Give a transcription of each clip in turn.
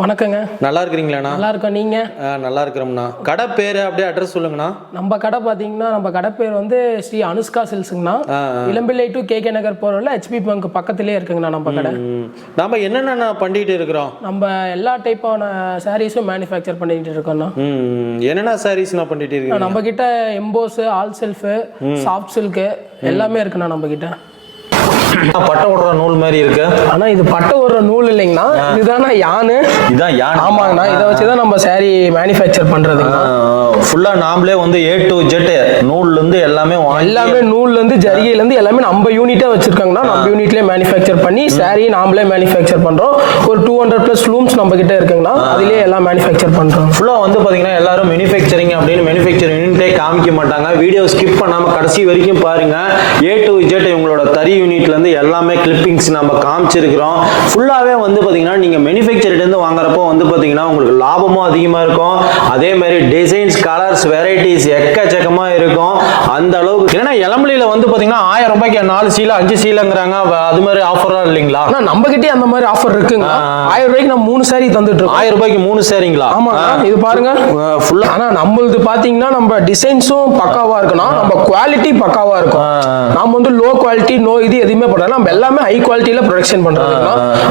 வணக்கங்க. நல்லா இருக்கிறீங்களாண்ணா? நல்லா இருக்கோம் நீங்க? நல்லா இருக்கிறோம்ண்ணா கடை பேர் அப்படியே அட்ரஸ் சொல்லுங்கண்ணா. நம்ம கடை பார்த்தீங்கன்னா நம்ம கடை பேர் வந்து Sri Anushka சில்ஸுங்கண்ணா Elampillai to K K Nagar போகிறவங்கள HP bunk பக்கத்துலேயே இருக்குங்கண்ணா நம்ம கடை. ம். நாம என்னென்ன பண்ணிட்டு இருக்கிறோம்? நம்ம எல்லா டைப்பான சாரீஸும் மேனுஃபேக்சர் பண்ணிட்டு இருக்கோம்ண்ணா. என்னென்ன சாரீஸ் நான் பண்ணிட்டு இருக்கீங்க? நம்ம கிட்ட emboss all self soft silk எல்லாமே இருக்குண்ணா நம்ம கிட்ட. பட்டை விடுற நூல் மாதிரி இருக்கு. ஆனா இது பட்டை ஒரு நூல் இல்லைங்கண்ணா. இதுதானா யானு. இதான் யான். ஆமாங்கண்ணா. இதை வச்சு தான் நம்ம saree மேனுஃபேக்சர் பண்ணுறதுங்கண்ணா ஃபுல்லா நாமளே வந்து ஏ டு ஜெட் நூல்ல இருந்து எல்லாமே எல்லாமே நூல்ல இருந்து ஜரிகையில இருந்து எல்லாமே நம்ம யூனிட்டா வச்சிருக்காங்கன்னா நம்ம யூனிட்லயே மேனுஃபேக்சர் பண்ணி saree நாமளே மேனுஃபேக்சர் பண்றோம். ஒரு டூ ஹண்ட்ரட் பிளஸ் லூம்ஸ் நம்ம கிட்ட இருக்குங்கன்னா அதிலே எல்லாம் மேனுஃபேக்சர் பண்றோம். ஃபுல்லா வந்து பாத்தீங்கன்னா எல்லாரும் மேனுஃபேக்சரிங் அப்படின்னு மேனுஃபேக்சரிங் யூனிட்டே காமிக்க மாட்டாங்க. வீடியோ ஸ்கிப் பண்ணாம கடைசி வரைக்கும் பாருங்க. ஏ டு ஜெட் இவங்களோட தறி யூனிட்ல இருந்து எல்லாமே கிளிப்பிங்ஸ் நம்ம காமிச்சிருக்கிறோம். ஃபுல்லாவே வந்து பாத்தீங்கன்னா நீங்க மேனுஃபேக்சர்ல இருந்து வாங்குறப்போ வந்து பாத்தீங்கன்னா உங்களுக்கு லாபமும் அதிகமா இருக்கும். அதே மாதிரி டிசைன்ஸ் கலர்ஸ் வெரைட்டிஸ் எக்கச்சக்கமா இருக்கும். அந்த அளவுக்கு ஏன்னா இளம்பலியில வந்து பாத்தீங்கன்னா ஆயிரம் ரூபாய்க்கு நாலு சீலை அஞ்சு சீலைங்கிறாங்க. அது மாதிரி ஆஃபரா இல்லைங்களா? ஆனா நம்ம கிட்டே அந்த மாதிரி ஆஃபர் இருக்குங்க ஆயிரம் ரூபாய்க்கு நம்ம மூணு saree தந்துட்டு இருக்கோம். ஆயிரம் ரூபாய்க்கு மூணு சேரிங்களா ஆமா இது பாருங்க. ஃபுல்லா ஆனா நம்மளுது பாத்தீங்கன்னா நம்ம டிசைன்ஸும் பக்காவா இருக்கணும். நம்ம குவாலிட்டி பக்காவா இருக்கும். லோ குவாலிட்டி நோ இது எதுவுமே பண்றோம் நம்ம எல்லாமே ஹை குவாலிட்டியில ப்ரொடக்ஷன் பண்றோம்.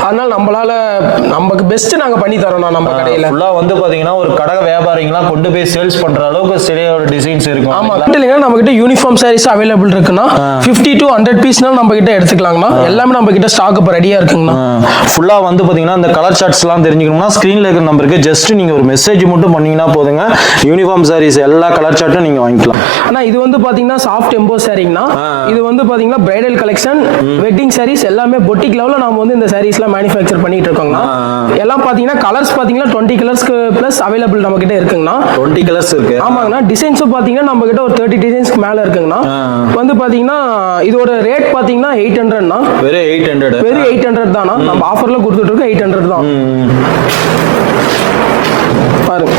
அதனால நம்மளால நமக்கு பெஸ்ட் நாங்க பண்ணி தரோம் நம்ம கடையில. ஃபுல்லா வந்து பாத்தீங்கன்னா ஒரு கடை வியாபாரிங்களாம் கொண்டு போய் சேல்ஸ் பண்ற அளவுக்கு சரியா ஒரு டிசைன்ஸ் இருக்கும். ஆமா இல்லைங்க நம்ம கிட்ட யூனிஃபார்ம் சாரீஸ் அவைலபிள் இருக்குன்னா 50 டு ஹண்ட்ரட் பீஸ்னாலும் நம்ம கிட்ட எடுத்துக்கலாங்கண்ணா. எல்லாமே நம்ம கிட்ட ஸ்டாக் இப்போ ரெடியா இருக்குங்கண்ணா. ஃபுல்லா வந்து பாத்தீங்கன்னா இந்த கலர் சார்ட்ஸ் எல்லாம் தெரிஞ்சுக்கணும்னா ஸ்கிரீன்ல இருக்கிற நம்பருக்கு ஜஸ்ட் நீங்க ஒரு மெசேஜ் மட்டும் பண்ணீங்கன்னா போதுங்க. யூனிஃபார்ம் சாரீஸ் எல்லா கலர் சார்ட்டும் நீங்க வாங்கிக்கலாம். ஆனா இது வந்து பாத்தீங்கன்னா சாஃப்ட் எம்போ சாரீங்கண்ணா இது வந்து பாத்தீங்கன்னா பிரைடல் கலெக்ஷன் வெட்டிங் சாரீஸ் எல்லாமே பொட்டிக் லெவலில் நம்ம வந்து இந்த சாரீஸ்லாம் மேனுஃபேக்சர் பண்ணிட்டு இருக்கோங்கண்ணா எல்லாம் பாத்தீங்கன்னா கலர்ஸ் பாத்தீங்கன்னா டுவெண்ட்டி கலர்ஸ்க்கு ப்ளஸ் அவைலபிள் நம்ம கிட்ட இருக்குங்கண்ணா. டுவெண்ட்டி கலர்ஸ் இருக்கு. ஆமாங்கண்ணா. டிசைன்ஸும் பார்த்தீங்கன்னா நம்ம கிட்ட ஒரு தேர்ட்டி டிசைன்ஸ்க்கு மேலே இருக்குங்கண்ணா. வந்து பார்த்தீங்கன்னா இதோட ரேட் பார்த்தீங்கன்னா எயிட் ஹண்ட்ரட்னா வெறும் எயிட் ஹண்ட்ரட் வெறும் எயிட் ஹண்ட்ரட் தானா நம்ம ஆஃபரில் கொடுத்துட்டு இருக்கோம் எயிட் ஹண்ட்ரட் தான். பாருங்க.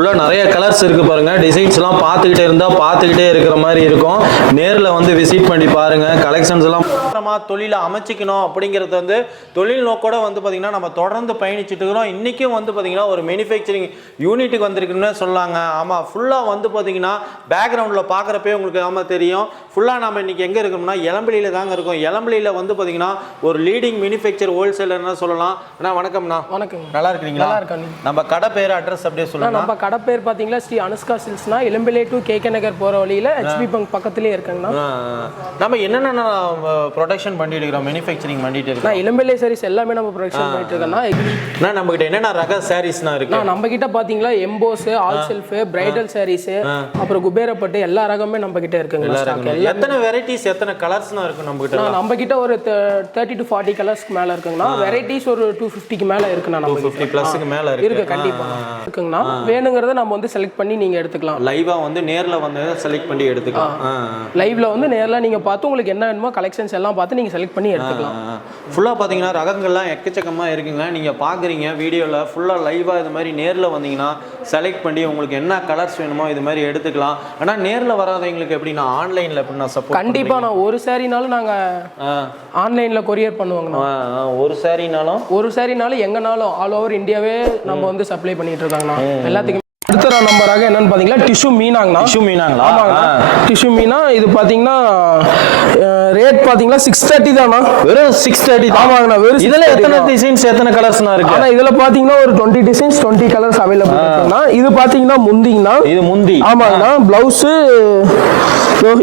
ஃபுல்லாக நிறைய கலர்ஸ் இருக்கு பாருங்க. டிசைன்ஸ் எல்லாம் பார்த்துக்கிட்டே இருந்தா பார்த்துக்கிட்டே இருக்கிற மாதிரி இருக்கும். நேர்ல வந்து விசிட் பண்ணி பாருங்க. கலெக்ஷன்ஸ் எல்லாம் அப்புறமா தொழிலை அமைச்சிக்கணும் அப்படிங்கிறது வந்து தொழில் நோக்கோட வந்து பாத்தீங்கன்னா நம்ம தொடர்ந்து பயணிச்சுட்டு இருக்கிறோம். இன்னைக்கும் வந்து பாத்தீங்கன்னா ஒரு மேனுஃபேக்சரிங் யூனிட்டுக்கு வந்திருக்குன்னு சொல்லாங்க ஆமா ஃபுல்லா வந்து பாத்தீங்கன்னா பேக்ரவுண்ட்ல பார்க்குறப்பே உங்களுக்கு ஆமா தெரியும். ஃபுல்லா நம்ம இன்னைக்கு எங்க இருக்கோம்னா இளம்பிலியில தாங்க இருக்கோம். இளம்பிலியில வந்து பாத்தீங்கன்னா ஒரு லீடிங் மேனுஃபேக்சர் ஹோல்சேலர்னு சொல்லலாம். அண்ணா வணக்கம்ண்ணா. வணக்கங்க நல்லா இருக்கிறீங்களா. நம்ம கடை பேர் அட்ரஸ் அப்படியே சொல்லுங்க நம்ம கடை பேர் பார்த்தீங்களா? ஸ்ரீ அனுஷ்கா சில்ஸ்னா இளம்பிள்ளை டு கே நகர் போகிற வழியில் ஹெச்பி பங்க் பக்கத்துலேயே இருக்குங்கண்ணா. நம்ம என்னென்ன ப்ரொடக்ஷன் பண்ணிட்டு இருக்கிறோம்? மேனுஃபேக்சரிங் பண்ணிட்டு இருக்கோம் இளம்பிள்ளை சாரீஸ் எல்லாமே நம்ம ப்ரொடக்ஷன் பண்ணிட்டு இருக்கோம்னா நம்ம கிட்ட என்னென்ன ரக சாரீஸ்னா இருக்கு? நம்ம கிட்ட பாத்தீங்களா emboss all self bridal sarees அப்புறம் குபேரப்பட்டு எல்லா ரகமே நம்ம கிட்ட இருக்குங்க எத்தனை வெரைட்டிஸ் எத்தனை கலர்ஸ்னா இருக்கு நம்ம கிட்ட நம்ம கிட்ட ஒரு தேர்ட்டி டு ஃபார்ட்டி கலர்ஸ்க்கு மேல இருக்குங்கண்ணா. வெரைட்டிஸ் ஒரு டூ ஃபிஃப்டிக்கு மேல இருக்குண்ணா நம்ம. ஃபிஃப்டி ப்ளஸ்க்கு மேல இருக்கு. கண்டிப்பா. இருக்குங்கண்ணா. வேணுங்கிறத நம்ம வந்து செலக்ட் பண்ணி நீங்க எடுத்துக்கலாம். லைவா வந்து நேர்ல வந்து செலக்ட் பண்ணி எடுத்துக்கலாம். லைவ்ல வந்து நேர்ல நீங்க பார்த்து உங்களுக்கு என்ன வேணுமோ கலெக்ஷன்ஸ் எல்லாம் பார்த்து நீங்க செலக்ட் பண்ணி எடுத்துக்கலாம். ஆ. ஃபுல்லா பாத்தீங்கன்னா ரகங்கள்லாம் எக்கச்சக்கமா இருக்குங்க. நீங்க பாக்குறீங்க வீடியோல ஃபுல்லா லைவா இது மாதிரி நேர்ல வந்தீங்கன்னா செலக்ட் பண்ணி உங்களுக்கு என்ன கலர்ஸ் வேணுமோ இது மாதிரி எடுத்துக்கலாம். ஆனா நேர்ல வராதவங்களுக்கு எப்படின்னா ஆன்லைன்ல எப்படின்னா சப்போர்ட் கண்டிப்பா நான் ஒரு சாரினாலும் நாங்க ஆன்லைன்ல கொரியர் பண்ணுவாங்கண்ணா. ஒரு சாரினாலும்? ஒரு சாரினாலும் எங்கனாலும் ஆல் ஓவர் இந்தியாவே நம்ம வந்து சப்ளை பண்ணிட்டு இருக்காங்கண்ணா. எல்லாத்துக்குமே அடுத்த நம்பராக என்னன்னு பாத்தீங்கன்னா டிஷ்யூ மீனாங்கண்ணா. டிஷ்யூ மீனாங்களா ஆமாங்கண்ணா. டிஷ்யூ மீனா இது பாத்தீங்கன்னா ரேட் பாத்தீங்கன்னா சிக்ஸ் தேர்ட்டி தானா? வெறும் சிக்ஸ் தேர்ட்டி ஆமாங்கண்ணா வெறும் இதுல 630 எத்தனை தான். டிசைன்ஸ் எத்தனை கலர்ஸ்னா இருக்கு? ஆனா இதுல பாத்தீங்கன்னா ஒரு twenty designs twenty colours available இது பாத்தீங்கன்னா முந்திங்கண்ணா. இது முந்தி. ஆமாங்கண்ணா பிளவுஸ்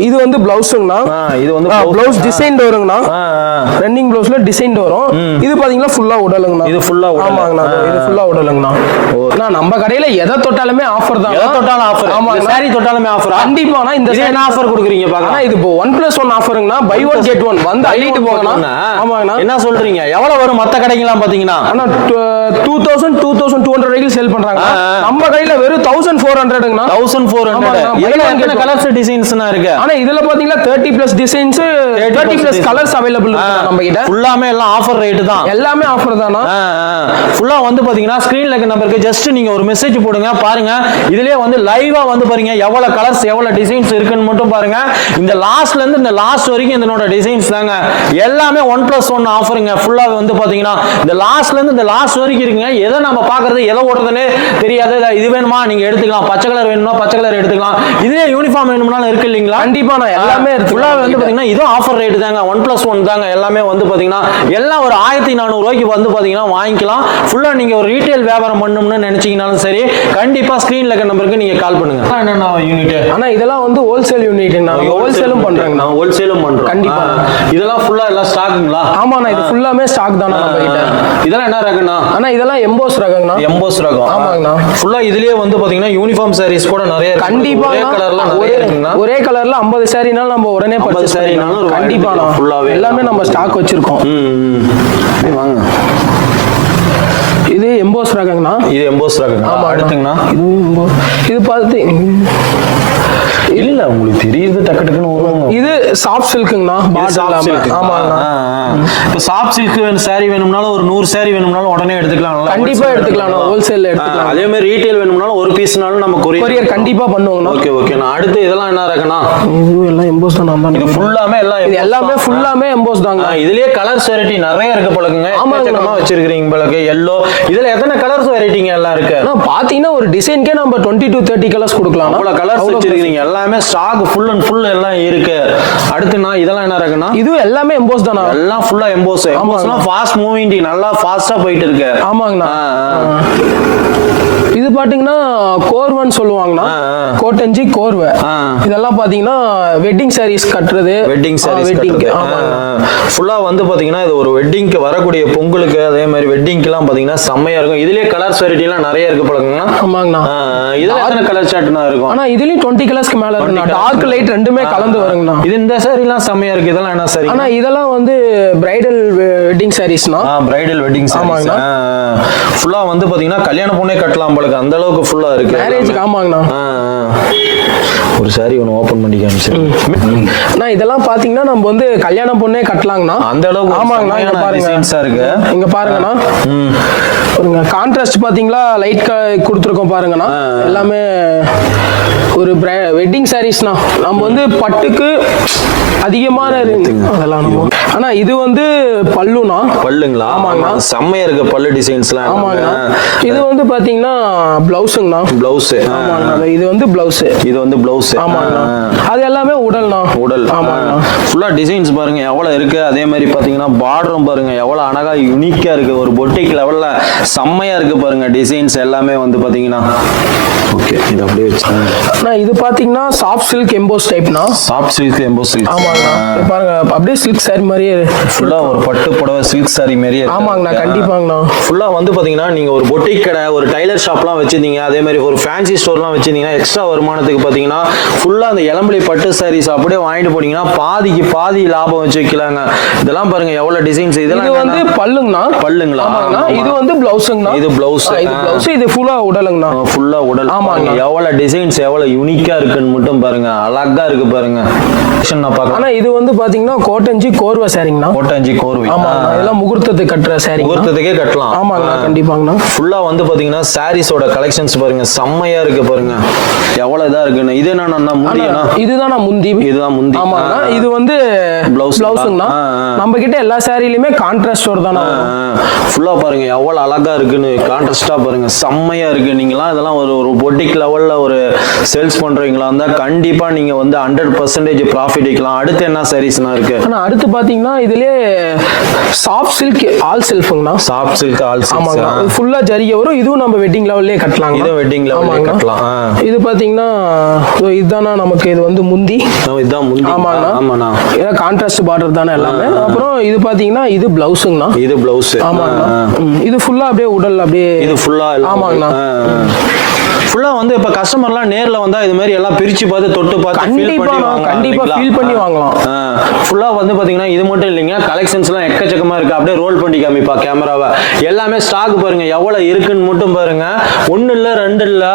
இது வந்து பிளவுஸுங்கண்ணா இது வந்து பிளவுஸ் டிசைன் வருங்கண்ணா. ரன்னிங் பிளவுஸ்ல டிசைன் வரும். இது பாத்தீங்கன்னா ஃபுல்லா உடலுங்கண்ணா. இது ஃபுல்லா ஆமாங்கண்ணா இது ஃபுல்லா உடலுங்கண்ணா. அண்ணா, நம்ம கடையில எதை தொட்டாலுமே ஆஃபர் தான். எதை தொட்டாலும் ஆஃபர் ஆமாங்க. சாரி தொட்டாலுமே ஆஃபர் கண்டிப்பாண்ணா இந்த என்ன ஆஃபர் கொடுக்குறீங்க ஆனா பார்க்கலாம். இது இப்போ ஒன் பிளஸ் ஒன் ஆஃபருங்கண்ணா பை ஒன் கெட் ஒன் வந்து அள்ளிட்டு போங்கண்ணா ஆமாங்கண்ணா. என்ன சொல்றீங்க? எவ்வளவு வரும் மத்த கடைக்கெல்லாம் பாத்தீங்கன்னா ஆனா two thousand two thousand two hundred வரைக்கும் சேல் பண்றாங்க. நம்ம கையில வெறும் தௌசண்ட் ஃபோர் ஹண்ட்ரட்ங்கண்ணா தௌசண்ட் ஃபோர் ஹண்ட்ரட். கலர்ஸ் டிசைன்ஸ்னா இருக்கு? ஆனா இதுல பாத்தீங்கன்னா thirty plus designs thirty plus colours available நம்ம கிட்ட ஃபுல்லாமே எல்லாம் ஆஃபர் ரேட்டு தான். எல்லாமே ஆஃபர் தானா ஃபுல்லா வந்து பாத்தீங்கன்னா ஸ்கிரீன்ல இருக்க நம்பருக்கு ஜஸ்ட் நீங்க ஒரு மெசேஜ் போடுங்க பாருங்க. இதுலயே வந்து லைவா வந்து பாருங்க எவ்வளவு கலர்ஸ் எவ்வளவு டிசைன்ஸ் இருக்குன்னு மட்டும் பாருங்க. இந்த லாஸ்ட்ல இருந்து இந்த லாஸ்ட் வரைக்கும் இதனோட டிசைன்ஸ் தாங்க. எல்லாமே ஒன் பிளஸ் ஒன் ஆஃபருங்க ஃபுல்லா வந்து பாத்தீங்கன்னா இந்த லாஸ்ட்ல இருந்து இந்த லாஸ்ட் வரைக்கும் இருக்குங்க. எதை நம்ம பாக்குறது எதை ஓடுறதுன்னு தெரியாது. இதா இது வேணுமா? நீங்க எடுத்துக்கலாம். பச்சை கலர் வேணுமா பச்சை கலர் எடுத்துக்கலாம். இதுலயே யூனிஃபார்ம் வேணும்னாலும் இருக்கு இல்லைங்களா? கண்டிப்பா நான் எல்லாமே இருக்கு ஃபுல்லா வந்து பாத்தீங்கன்னா இதுவும் ஆஃபர் ரேட் தாங்க. ஒன் பிளஸ் ஒன் தாங்க. எல்லாமே வந்து பாத்தீங்கன்னா எல்லாம் ஒரு ஆயிரத்தி நானூறு ரூபாய்க்கு வந்து பாத்தீங்கன்னா வாங்கிக்கலாம். ஃபுல்லா நீங்க ஒரு ரீட்டைல் வியாபாரம் பண்ணணும்னு நினைச்சீங்கனாலும் சரி கண்டிப்பா ஸ்கிரீன்ல இருக்க நம்பருக்கு நீங்க கால் பண்ணுங்க. என்னென்ன யூனிட் ஆனா இதெல்லாம் வந்து ஹோல்சேல் யூனிட் நான் ஹோல்சேலும் பண்றேங்க நான் ஹோல்சேலும் பண்றோம். கண்டிப்பா. இதெல்லாம் ஃபுல்லா எல்லாம் ஸ்டாக்குங்களா ஆமாண்ணா இது ஃபுல்லாமே ஸ்டாக் தானே நம்ம கிட்ட. இதெல்லாம் என்ன ரகம்னா ஆனா இதெல்லாம் எம்போஸ் ரகங்கண்ணா எம்போஸ் ரகம். ஆமாங்கண்ணா. ஃபுல்லா இதுலயே வந்து பாத்தீங்கன்னா யூனிஃபார்ம் சாரீஸ் கூட நிறைய இருக்கு. கண்டிப்பா ஒரே கலர்ல நிறைய ஒரே இருக்குங்கண்ணா. ஒரே கலர்ல 50 சாரினாலும் நம்ம உடனே 50 பர்ச்சேஸ் பண்ணிக்கலாம். கண்டிப்பா full-ஆவே. எல்லாமே நம்ம ஸ்டாக் வச்சிருக்கோம். வாங்க. இது எம்போஸ் ரகங்கண்ணா இது எம்போஸ் ரகம் ஆமா அடுத்துங்கண்ணா. இது. இது பார்த்து இல்ல உங்களுக்கு தெரியுது டக்கு டக்குன்னு வருவாங்க. இது சாஃப்ட் சில்க்குங்கண்ணா இல்லாம. ஆமாங்கண்ணா இப்போ சாஃப்ட் சில்க் வேணும் சாரி வேணும்னாலும் ஒரு நூறு சாரி வேணும்னாலும் உடனே எடுத்துக்கலாம். கண்டிப்பா எடுத்துக்கலாம் ஹோல்சேல்ல எடுத்துக்கலாம். அதே மாதிரி ரீட்டைல் வேணும்னாலும் ஒரு பீஸ்னாலும் நம்ம கொரியர் கண்டிப்பா பண்ணுவோங்கண்ணா. ஓகே ஓகே நான் அடுத்து இதெல்லாம் என்ன ரகம்னா? இது எல்லாம் எம்போஸ் தான் நான் இது ஃபுல்லாமே எல்லாம் இது எல்லாமே. ஃபுல்லாமே எம்போஸ் தாங்க. இதுலயே கலர்ஸ் வெரைட்டி நிறைய இருக்கு போலக்குங்க. ஆமாங்க. எக்கச்சக்கமா வச்சிருக்கீங்க போலக்கு. எல்லோ இதுல எத்தனை கலர்ஸ் வெரைட்டிங்க எல்லாம் இருக்கு? பாத்தீங்கன்னா ஒரு டிசைன்க்கே நம்ம டுவெண்ட்டி டு தேர்ட்டி கலர்ஸ் கொடுக்கலாம் அவ்வளவு கலர்ஸ் வச்சிருக்கீங்க எல்லாமே ஸ்டாக் ஃபுல் அண்ட் ஃபுல் எல்லாம் இருக்கு. அடுத்து நான் இதெல்லாம் என்ன ரகம்னா இதுவும் எல்லாமே எம்போஸ் தானா? எல்லாம் ஃபுல்லா எம்போஸ் எம்போஸ்லாம் ஃபாஸ்ட் மூவிங் நல்லா ஃபாஸ்டா போயிட்டு இருக்கு. ஆமாங்கண்ணா. இது பாத்தீங்கன்னா கோர்வன்னு ஆ. கோட்டஞ்சி கோர்வை. இதெல்லாம் பாத்தீங்கன்னா வெட்டிங் சாரீஸ் கட்டுறது. வெட்டிங் சாரீஸ் வெட்டிங் ஃபுல்லா வந்து பாத்தீங்கன்னா இது ஒரு வெட்டிங்க்கு வரக்கூடிய பொங்கலுக்கு அதே மாதிரி வெட்டிங்க்குலாம் பாத்தீங்கன்னா செம்மையா இருக்கும். இதுலயே கலர்ஸ் வெரைட்டி எல்லாம் நிறைய இருக்கு போலங்கண்ணா ஆமாங்கண்ணா. இதுல எத்தனை கலர் சார்ட்னா இருக்கும்? ஆனா இதுலயும் டுவெண்ட்டி கலர்ஸ்க்கு மேல இருக்குண்ணா 20 டார்க் லைட் ரெண்டுமே கலந்து வருங்கண்ணா. இது இந்த சாரிலாம் செம்மையா இருக்கு. இதெல்லாம் என்ன சாரி ஆனா இதெல்லாம் வந்து பிரைடல் வெட்டிங் சாரீஸ்னா பிரைடல் வெட்டிங் சாரீஸ். ஃபுல்லா வந்து பாத்தீங்கன்னா கல்யாண பொண்ணே கட்டலாம் போலக்கு அந்த அளவுக்கு ஃபுல்லா இருக்கு மேரேஜ்க்கு ஆமாங்கண்ணா. ஒரு சாரி ஒன்று ஓபன் பண்ணி காமிச்சிருக்கேன் அண்ணா இதெல்லாம் பாத்தீங்கன்னா நம்ம வந்து கல்யாணம் பொண்ணே கட்டலாங்கண்ணா. அந்த அளவுக்கு ஆமாங்கண்ணா இங்க பாருங்க. இருக்கு. இங்க பாருங்கண்ணா. ம் பாருங்க கான்ட்ராஸ்ட் பாத்தீங்களா லைட் கொடுத்துருக்கோம் பாருங்கண்ணா. எல்லாமே வெட்டிங் சாரீஸ்னா நம்ம வந்து பட்டுக்கு அதிகமான அதெல்லாம் நம்ம ஆனா இது வந்து பல்லுனா பல்லுங்களா? ஆமாங்கண்ணா. ஆமா, செம்மையா இருக்கு பல்லு டிசைன்ஸ்லாம் ஆமாங்கண்ணா இது வந்து பாத்தீங்கன்னா பிளவுஸுங்கண்ணா பிளவுஸ் ஆமாங்கண்ணா இது வந்து பிளவுஸ் இது வந்து பிளவுஸ் ஆமாங்கண்ணா அது எல்லாமே உடல்ண்ணா. உடல் ஆமாங்கண்ணா ஃபுல்லா டிசைன்ஸ் பாருங்க எவ்வளவு இருக்கு. அதே மாதிரி பாத்தீங்கன்னா பார்டரும் பாருங்க எவ்வளவு அழகா யூனிக்கா இருக்கு. ஒரு பொட்டிக் லெவல்ல செம்மையா இருக்கு பாருங்க டிசைன்ஸ் எல்லாமே வந்து பாத்தீங்கன்னா. ஓகே இது அப்படியே வச்சு இது பாத்தீங்கன்னா சாஃப்ட் சில்க் எம்போஸ் டைப்னா சாஃப்ட் சில்க் எம்போ சில்க் ஆமாங்கண்ணா. இது பாருங்க அப்படியே சில்க் சாரி மாதிரியே ஃபுல்லா ஒரு பட்டு புடவை சில்க் சாரி மாதிரியே. ஆமாங்கண்ணா கண்டிப்பாங்கண்ணா. ஃபுல்லா வந்து பாத்தீங்கன்னா நீங்க ஒரு பொட்டிக் கடை ஒரு டைலர் ஷாப்லாம் வச்சிருந்தீங்க அதே மாதிரி ஒரு ஃபேன்சி ஸ்டோர்லாம் வச்சிருந்தீங்கன்னா எக்ஸ்ட்ரா வருமானத்துக்கு பாத்தீங்கன்னா ஃபுல்லா அந்த இளம்பலி பட்டு சாரீஸ் அப்படியே வாங்கிட்டு போனீங்கன்னா பாதிக்கு பாதி லாபம் வச்சு வைக்கலாங்க இதெல்லாம் பாருங்க எவ்வளவு டிசைன்ஸ் இது இதெல்லாம் வந்து பல்லுங்கண்ணா. பல்லுங்களா. இது வந்து பிளவுஸுங்கண்ணா இது. ஆ, இது. பிளவுஸ் இது ஃபுல்லா உடலுங்கண்ணா. ஃபுல்லா உடல். ஆமாங்க. எவ்வளவு டிசைன்ஸ் எவ்வளவு யூனிக்கா இருக்குன்னு மட்டும் பாருங்க. அழகா இருக்கு பாருங்க. ஆனா இது வந்து பாத்தீங்கன்னா கோட்டஞ்சி கோர்வை சாரிங்கண்ணா. கோட்டாஞ்சி கோர்வை. ஆமாங்கண்ணா இதெல்லாம் முகூர்த்தத்துக்கு கட்டுற சாரிங்க முகூர்த்தத்துக்கே கட்டலாம். ஆமாங்கண்ணா கண்டிப்பாங்கண்ணா. ஃபுல்லா வந்து பாத்தீங்கன்னா சாரீஸோட கலெக்ஷன்ஸ் பாருங்க. செம்மையா இருக்கு பாருங்க. எவ்வளவு இதா இருக்குன்னு. இது என்னன்னா முந்தியனா இதுதான் முந்தி. இதுதான் முந்தி. ஆமாங்கண்ணா. இது வந்து Blouse. பிளவுஸுங்கண்ணா. நம்ம கிட்ட எல்லா சாரிலையுமே கான்ட்ராஸ்டோட தானே ஃபுல்லா பாருங்க. எவ்வளவு அழகா இருக்குன்னு. கான்ட்ராஸ்டா பாருங்க. செம்மையா இருக்கு. நீங்களாம் இதெல்லாம் ஒரு ஒரு பொட்டிக் லெவல்ல ஒரு சேல்ஸ் பண்றீங்களா இருந்தா கண்டிப்பா நீங்க வந்து ஹண்ட்ரட் பர்சன்டேஜ் ப்ராஃபிட் வைக்கலாம் அடுத்து என்ன சாரீஸ்னா இருக்கு? ஆனா அடுத்து பாத்தீங்கன்னா இதுலயே சாஃப்ட் சில்க் ஆல் செல்ஃபுங்கண்ணா சாஃப்ட் சில்க் ஆல் ஆமாங்கண்ணா. இது ஃபுல்லா ஜரிகை வரும். இதுவும் நம்ம வெட்டிங் லெவல்லே கட்டலாங்க இதுவும் வெட்டிங் லெவல்ல. கட்டலாம். இது பாத்தீங்கன்னா இதோ இதுதானா நமக்கு இது வந்து முந்தி. இதான் முந்தி. ஆமாங்கண்ணா. ஆமாண்ணா. ஏன்னா கான்ட்ராஸ்ட் பார்டர் தானே எல்லாமே. அப்புறம் இது பாத்தீங்கன்னா இது பிளவுஸுங்கண்ணா இது பிளவுஸ் ஆமாங்கண்ணா. இது ஃபுல்லா அப்படியே உடல் அப்படியே இது ஃபுல்லா ஆமாங்கண்ணா. ஃபுல்லா வந்து இப்ப கஸ்டமர்லாம் நேர்ல வந்தா இது மாதிரி எல்லாம் பிரிச்சு பார்த்து தொட்டு பார்த்து feel கண்டிப்பா பண்ணி நான் வாங்கலாம் கண்டிப்பா இல்லைங்களா? ஃபீல் பண்ணி வாங்கலாம். ஃபுல்லா வந்து பாத்தீங்கன்னா இது மட்டும் இல்லைங்க கலெக்ஷன்ஸ்லாம் எக்கச்சக்கமா இருக்கு. அப்படியே ரோல் பண்ணி காமிப்பா கேமராவை எல்லாமே ஸ்டாக் பாருங்க எவ்வளவு இருக்குன்னு மட்டும் பாருங்க. ஒண்ணு இல்ல ரெண்டு இல்ல.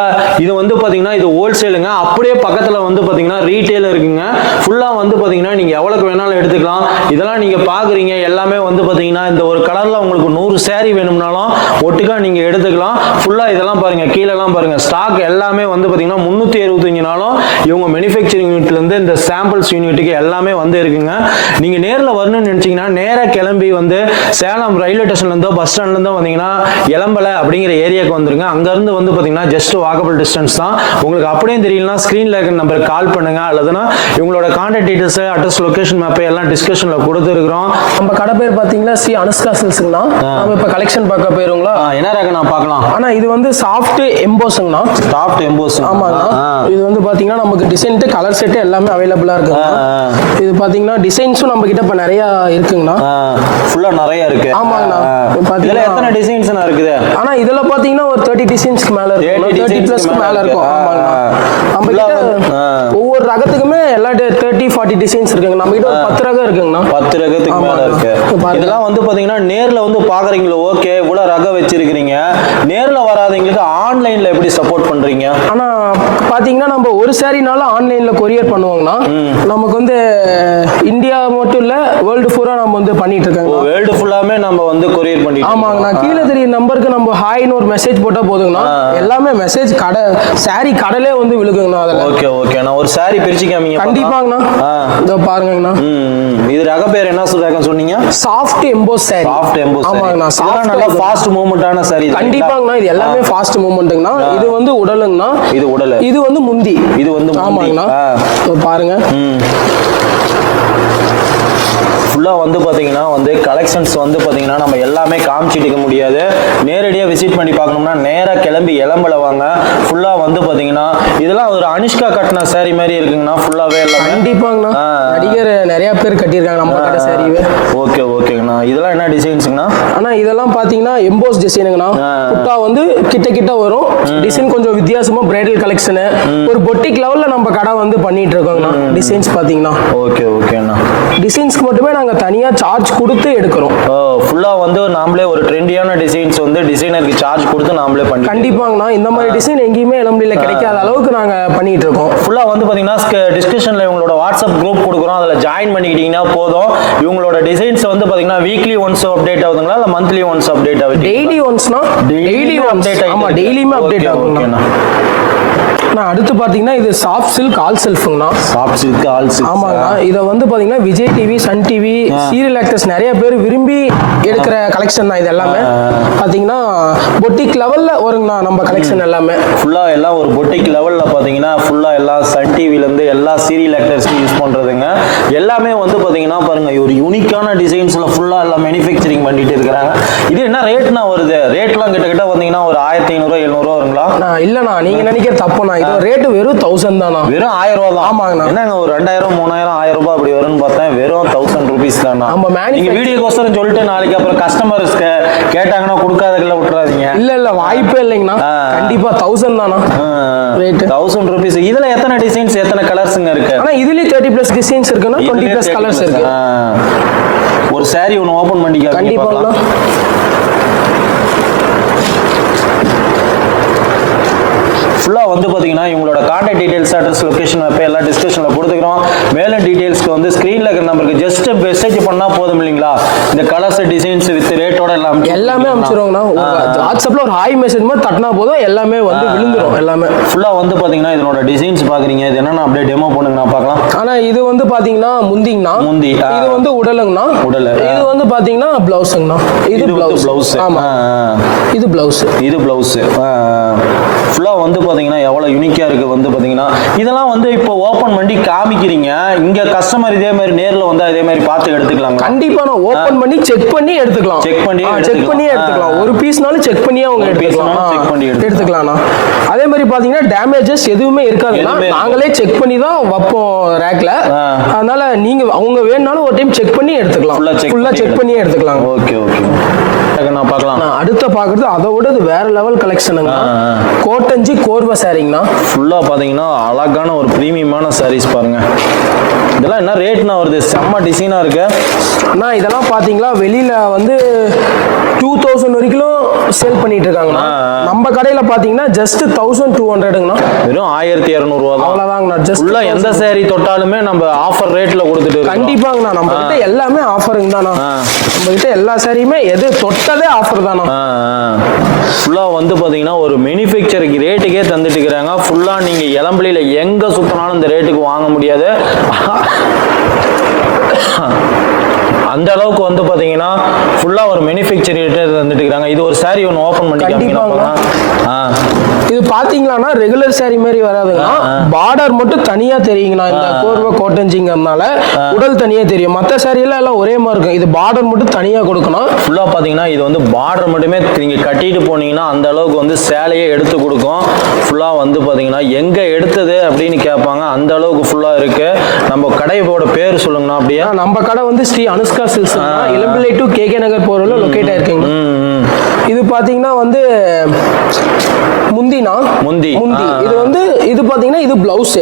இது வந்து பாத்தீங்கன்னா இது ஹோல்சேலுங்க அப்படியே பக்கத்துல வந்து பாத்தீங்கன்னா ரீட்டைல் இருக்குங்க. ஃபுல்லா வந்து பாத்தீங்கன்னா நீங்க எவ்வளவுக்கு வேணாலும் எடுத்துக்கலாம். இதெல்லாம் நீங்க பாக்குறீங்க எல்லாமே வந்து பாத்தீங்கன்னா இந்த ஒரு கலர்ல உங்களுக்கு நூறு saree வேணும்னாலும் ஒட்டுக்கா நீங்க எடுத்துக்கலாம். ஃபுல்லா இதெல்லாம் பாருங்க கீழெல்லாம் பாருங்க ஸ்டாக் எல்லாமே வந்து பாத்தீங்கன்னா முன்னூத்தி அறுபத்தஞ்சு நாளும் இவங்க மேனுஃபேக்சரிங் யூனிட்ல இருந்து இந்த சாம்பிள்ஸ் யூனிட்டுக்கு எல்லாமே வந்து இருக்குங்க. நீங்க நேர்ல வரணும்னு நினைச்சீங்கன்னா நேரா கிளம்பி வந்து சேலம் ரயில்வே ஸ்டேஷன்ல இருந்தோ பஸ் ஸ்டாண்ட்ல இருந்தோ வந்தீங்கன்னா இளம்பல அப்படிங்கிற ஏரியாவுக்கு வந்துருங்க. அங்க இருந்து வந்து பாத்தீங்கன்னா ஜஸ்ட் வாக்கபிள் டிஸ்டன்ஸ் தான். உங்களுக்கு அப்படியே தெரியலனா ஸ்கிரீன்ல இருக்க நம்பருக்கு கால் பண்ணுங்க. அல்லதுன்னா இவங்களோட contact details address location map எல்லாம் டிஸ்கஷன்ல கொடுத்துருக்குறோம். நம்ம கடை பேர் பாத்தீங்கன்னா ஸ்ரீ அனுஷ்கா சில்ஸுங்கண்ணா நம்ம இப்ப கலெக்ஷன் பார்க்க போயிருங்களா? என்ன நான் பார்க்கலாம்? ஆனா இது வந்து சாஃப்ட் எம்போஸுங்கண்ணா டாப் எம்போஸ் ஆமாங்கண்ணா இது வந்து பாத்தீங்கன்னா நமக்கு டிசைன் கலர் செட் எல்லாமே அவைலபிளா இருக்குங்க. இது பாத்தீங்கன்னா டிசைன்ஸும் நம்ம கிட்ட இப்ப நிறைய இருக்குங்கண்ணா. ஃபுல்லா நிறைய இருக்கு. ஆமாங்கண்ணா. பாத்தீங்கன்னா- எத்தனை டிசைன்ஸ் இருக்குது? ஆனா இதுல பாத்தீங்கன்னா ஒரு தேர்ட்டி டிசைன்ஸ்க்கு மேல இருக்கும். 30 தேர்ட்டி பிளஸ்க்கு மேல இருக்கும். இருக்கு. ஆமாங்கண்ணா. நம்ம கிட்ட. ஒவ்வொரு ரகத்துக்குமே எல்லா தேர்ட்டி ஃபார்ட்டி டிசைன்ஸ் இருக்குங்க. நம்ம கிட்ட ஒரு பத்து ரகம் இருக்குங்கண்ணா. பத்து ரகத்துக்கு மேல ஆமாங்க. இருக்கு. இதெல்லாம் வந்து பாத்தீங்கன்னா நேர்ல வந்து பாக்குறீங்களோ ஓகே இவ்வளவு ரகம் வச்சிருக்கீங்க நேர்ல வராதவங்களுக்கு ஆன்லைன்ல எப்படி சப்போர்ட் பண்றீங்க? ஆனா பாத்தீங்கன்னா நம்ம ஒரு சாரினாலும் ஆன்லைன்ல கொரியர் பண்ணுவாங்கண்ணா. நமக்கு வந்து இந்தியா மட்டும் இல்ல வேர்ல்டு பூரா நம்ம வந்து பண்ணிட்டு இருக்காங்க வேர்ல்டு ஃபுல்லாமே நம்ம வந்து கொரியர் பண்ணிட்டு ஆமாங்கண்ணா. கீழே தெரிய நம்பருக்கு நம்ம ஹாய்னு ஒரு மெசேஜ் போட்டா போதுங்கண்ணா. எல்லாமே மெசேஜ் கடை சாரி கடலே வந்து விழுகுங்கண்ணா அதுல. ஓகே ஓகே நான் ஒரு saree பிரிச்சு காமிங்க கண்டிப்பாங்கண்ணா. இதோ பாருங்கண்ணா. இது ரக பேர் என்ன ரகம் சொன்னீங்க? Soft emboss sari soft emboss ஆமாங்கண்ணா. சாஃப்ட் நல்லா ஃபாஸ்ட் மூவ்மெண்டான இது கண்டிப்பாங்கண்ணா. இது எல்லாமே ஃபாஸ்ட் மூவ்மெண்ட்டுங்கண்ணா இது வந்து உடலுங்கண்ணா இது உடல. இது வந்து முந்தி. இது வந்து. ஆமாங்கண்ணா. பாருங்க. ஃபுல்லாக வந்து பார்த்தீங்கன்னா வந்து கலெக்ஷன்ஸ் வந்து பார்த்தீங்கன்னா நம்ம எல்லாமே காமிச்சிட்டு முடியாது. நேரடியாக விசிட் பண்ணி பார்க்கணும்னா நேராக கிளம்பி இளம்பல வாங்க. ஃபுல்லாக வந்து பார்த்தீங்கன்னா இதெல்லாம் ஒரு அனுஷ்கா கட்டின saree மாதிரி இருக்குங்கண்ணா. ஃபுல்லாகவே எல்லாமே. கண்டிப்பாங்கண்ணா. நடிகர் நிறைய பேர் கட்டியிருக்காங்க. நம்ம கடை சாரிவே ஓகே ஓகேங்கண்ணா இதெல்லாம் என்ன டிசைன்ஸுங்கண்ணா ஆனா இதெல்லாம் பாத்தீங்கன்னா எம்போஸ் டிசைனுங்கண்ணா ஆ. புட்டா வந்து கிட்ட கிட்ட வரும். டிசைன் கொஞ்சம் வித்தியாசமா பிரைடல் கலெக்ஷனு ஒரு பொட்டிக் லெவல்ல நம்ம கடை வந்து பண்ணிட்டு இருக்கோங்கண்ணா. டிசைன்ஸ் பாத்தீங்கன்னா. ஓகே ஓகேண்ணா. டிசைன்ஸ்க்கு மட்டுமே நாங்க தனியா சார்ஜ் கொடுத்து எடுக்கிறோம். ஃபுல்லாக வந்து நாமளே ஒரு ட்ரெண்டியான டிசைன்ஸ் வந்து டிசைனருக்கு சார்ஜ் கொடுத்து நாமளே பண்ணி கண்டிப்பாங்கண்ணா இந்த மாதிரி டிசைன் எங்கேயுமே இளம்பில கிடைக்காத அளவுக்கு நாங்க பண்ணிட்டு இருக்கோம். ஃபுல்லாக வந்து பார்த்தீங்கன்னா டிஸ்கிரிப்ஷனில் இவங்களோட வாட்ஸ்அப் குரூப் கொடுக்குறோம். அதில் ஜாயின் பண்ணிக்கிட்டீங்கன்னா போதும். இவங்களோட டிசைன்ஸ் வந்து பார்த்தீங்கன்னா வீக்லி ஒன்ஸ் அப்டேட் ஆகுதுங்களா? இல்லை மந்த்லி ஒன்ஸ் அப்டேட் ஆகுது டெய்லி ஒன்ஸ்னா டெய்லி ஒன்ஸ் ஆமா டெய்லியுமே அப்டேட் ஆகுங்கண்ணா. நான் அடுத்து பாத்தீங்கன்னா இது சாஃப்ட் சில்க் ஆல் செல்ஃபுங்கண்ணா சாப்ஸ் இருக்கு ஆல்ஸ் ஆமாங்கண்ணா. இதை வந்து பாத்தீங்கன்னா Vijay TV Sun TV serial actors நிறைய பேர் விரும்பி எடுக்கிற கலெக்ஷன் தான் இது எல்லாமே. பாத்தீங்கன்னா பொட்டிக் லெவல்ல வருங்கண்ணா நம்ம கலெக்ஷன் எல்லாமே. ஃபுல்லாக எல்லாம் ஒரு பொட்டிக் லெவலில் பார்த்தீங்கன்னா ஃபுல்லாக எல்லாம் சன் டிவிலேருந்து எல்லா சீரியல் ஆக்டர்ஸ்க்கு யூஸ் பண்ணுறதுங்க எல்லாமே வந்து பார்த்தீங்கன்னா பாருங்க ஒரு யூனிக்கான டிசைன்ஸில் ஃபுல்லாக எல்லாம் மேனுஃபேக்சரிங் பண்ணிட்டு இருக்கிறாங்க. இது என்ன ரேட்னா வருது? ரேட்லாம் கிட்ட கிட்ட பார்த்தீங்கன்னா ஒரு ஆயிரத்தி ஐநூறுரூவா எழுநூறுவா வருங்களா? நான் இல்லண்ணா நீங்க நினைக்கிற தப்புண்ணா. இது ரேட்டு வெறும் தௌசண்ட் தானா வெறும் ஆயிரம் ரூபா தான். ஆமாங்கண்ணா. என்னங்க ஒரு ரெண்டாயிரம் மூணாயிரம் ஆயிரம் ரூபாய் அப்படி வரும்னு பார்த்தேன். வெறும் தௌசண்ட் ருபீஸ் தானா நம்ம நீங்க வீடியோக்கோசரம் சொல்லிட்டு நாளைக்கு அப்புறம் கஸ்டமர்ஸ் கேட்டாங்கன்னா கொடுக்காதக்கெல்லாம் விட்டுறாதீங்க. இல்ல இல்ல வாய்ப்பே இல்லைங்கண்ணா. கண்டிப்பா தௌசண்ட் தானா Rate. தௌசண்ட் ருபீஸ் இதுல எத்தனை டிசைன்ஸ் எத்தனை கலர்ஸுங்க இருக்கு? ஆனா இதுலயே தேர்ட்டி பிளஸ் டிசைன்ஸ் இருக்குன்னா டுவெண்ட்டி பிளஸ் 30 கலர்ஸ். இருக்கு. ஒரு saree ஒன்று ஓபன் பண்ணி காமிங்க கண்டிப்பாங்கண்ணா பார்க்கலாம் ஃபுல்லாக வந்து பார்த்தீங்கன்னா இவங்களோட கான்டாக்ட் டீடைல்ஸ் அட்ரஸ் லொகேஷன் இப்போ எல்லாம் டிஸ்கஷனில் கொடுத்துக்கிறோம். மேலும் டீடைல்ஸ்க்கு வந்து ஸ்க்ரீனில் இருக்கிற நம்பருக்கு ஜஸ்ட் மெசேஜ் பண்ணால் போதும் இல்லைங்களா? இந்த கலர்ஸ் டிசைன்ஸ் ரேட்டோட எல்லாம் எல்லாமே அனுப்பிச்சிருவாங்கண்ணா வாட்ஸ்அப்ல ஒரு ஹாய் மெசேஜ் மாதிரி தட்டினா போதும் எல்லாமே வந்து விழுந்துரும் எல்லாமே. ஃபுல்லாக வந்து பார்த்தீங்கன்னா இதனோட டிசைன்ஸ் பார்க்குறீங்க இது என்னென்ன அப்படியே டெமோ பண்ணுங்க நான் பார்க்கலாம். ஆனா இது வந்து பாத்தீங்கன்னா முந்திங்கண்ணா. முந்தி. இது வந்து உடலுங்கண்ணா. உடலு. இது வந்து பாத்தீங்கன்னா பிளவுஸுங்கண்ணா இது பிளவுஸ் பிளவுஸ் ஆமா. இது பிளவுஸ் இது பிளவுஸ் ஃபுல்லாக வந்து பார்த்தீங்கன்னா எவ்வளோ யூனிக்காக இருக்குது வந்து பார்த்தீங்கன்னா இதெல்லாம் வந்து இப்போ ஓப்பன் பண்ணி காமிக்கிறீங்க. இங்கே கஸ்டமர் இதே மாதிரி நேரில் வந்தால் இதே மாதிரி பார்த்து எடுத்துக்கலாங்க கண்டிப்பா நான் ஓபன் பண்ணி செக் பண்ணி எடுத்துக்கலாம். Check பண்ணி செக் எடுத்துக்கலாம். பண்ணி எடுத்துக்கலாம். ஒரு பீஸ்னாலும் செக் பண்ணி அவங்க எடுத்துக்கலாம். எடுத்துக்கலாம்ண்ணா. அதே மாதிரி பாத்தீங்கன்னா டேமேஜஸ் எதுவுமே இருக்காதுன்னா இருக்காது. நாங்களே செக் பண்ணி தான் வைப்போம் ரேக்ல. அதனால நீங்க அவங்க வேணும்னாலும் ஒரு டைம் செக் பண்ணி எடுத்துக்கலாம். ஃபுல்லா செக் பண்ணி எடுத்துக்கலாம். ஓகே ஓகே பார்க்கலாம். நான் அடுத்த பார்க்குறது அதை விட இது வேற லெவல் கலெக்ஷனுங்க. கோட்டஞ்சி கோர்வை சாரிங்கண்ணா ஃபுல்லாக பார்த்தீங்கன்னா அழகான ஒரு ப்ரீமியமான sarees பாருங்க. இதெல்லாம் என்ன ரேட்னா வருது? செம்ம டிசைனாக இருக்கு. அண்ணா இதெல்லாம் பார்த்தீங்களா வெளியில் வந்து டூ தௌசண்ட் வரைக்கும் சேல் பண்ணிட்டு இருக்காங்கண்ணா. நம்ம கடையில் பார்த்தீங்கன்னா ஜஸ்ட் தௌசண்ட் டூ ஹண்ட்ரடுங்கண்ணா வெறும் ஆயிரத்தி இரநூறுவா தான். அவ்வளோதாங்கண்ணா ஜஸ்ட் ஃபுல்லாக எந்த saree தொட்டாலுமே நம்ம ஆஃபர் ரேட்டில் கொடுத்துட்டு கண்டிப்பாங்கண்ணா நம்ம கிட்ட எல்லாமே ஆஃபருங்க தானா. நம்ம கிட்ட எல்லா சாரியுமே எது தொட்டதே ஆஃபர் தானா ஃபுல்லாக வந்து பார்த்தீங்கன்னா ஒரு மேனுஃபேக்சருக்கு ரேட்டுக்கே தந்துட்டு இருக்கிறாங்க ஃபுல்லாக நீங்கள் இளம்பிள்ளையில் எங்கே சுற்றினாலும் இந்த ரேட்டுக்கு வாங்க முடியாது அந்த அளவுக்கு வந்து பார்த்தீங்கன்னா ஃபுல்லாக ஒரு மேனுஃபேக்சர் ரேட்டே தந்துட்டு இருக்கிறாங்க இது ஒரு saree ஒன்று ஓப்பன் பண்ணி. பார்க்கலாம். ஆ இது பாத்தீங்களான்னா ரெகுலர் saree மாதிரி வராதுங்கண்ணா பார்டர் மட்டும் தனியா தெரியுங்கண்ணா. இந்த கோர்வை கோட்டஞ்சிங்கிறதுனால உடல் தனியா தெரியும். மற்ற சாரியெல்லாம் எல்லாம் ஒரே மாதிரி இருக்கும். இது பார்டர் மட்டும் தனியா கொடுக்கணும். ஃபுல்லாக பார்த்தீங்கன்னா இது வந்து பார்டர் மட்டுமே நீங்கள் கட்டிட்டு போனீங்கன்னா அந்த அளவுக்கு வந்து சேலையே எடுத்து கொடுக்கும். ஃபுல்லாக வந்து பார்த்தீங்கன்னா எங்கே எடுத்தது அப்படின்னு கேட்பாங்க. அந்த அளவுக்கு ஃபுல்லாக இருக்கு. நம்ம கடையோட பேர் சொல்லுங்கண்ணா அப்படியே. நம்ம கடை வந்து Sri Anushka silks Elampillai to K K Nagar போறதுல லொக்கேட் ஆயிருக்குங்க. பாத்தீங்கன்னா வந்து முந்தினா முந்தி. முந்தி. இது வந்து இது பாத்தீங்கன்னா இது பிளவுஸ்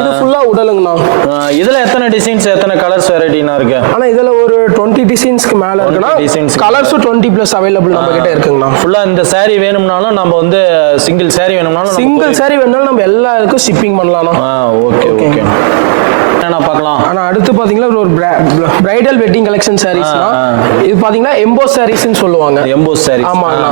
இது ஃபுல்லா உடலுங்கண்ணா. இதுல எத்தனை டிசைன்ஸ் எத்தனை கலர்ஸ் வெரைட்டினா இருக்கு? ஆனா இதுல ஒரு டுவெண்ட்டி டிசைன்ஸ்க்கு மேல இருக்குன்னா கலர்ஸும் டுவெண்ட்டி பிளஸ் அவைலபிள் நம்ம கிட்ட இருக்குங்கண்ணா. ஃபுல்லா இந்த saree வேணும்னாலும் நம்ம வந்து சிங்கிள் saree வேணும்னாலும் சிங்கிள் saree வேணாலும் நம்ம எல்லாருக்கும் ஷிப்பிங் பண்ணலாம்ண்ணா. ஆ ஓகே ஓகே என்ன பார்க்கலாம். ஆனா அடுத்து பாத்தீங்கன்னா ஒரு பிரைடல் வெட்டிங் கலெக்ஷன் சாரீஸ்னா ஆ, இது பாத்தீங்கன்னா எம்போ சாரீஸ்னு சொல்லுவாங்க. எம்போஸ் saree ஆமாங்கண்ணா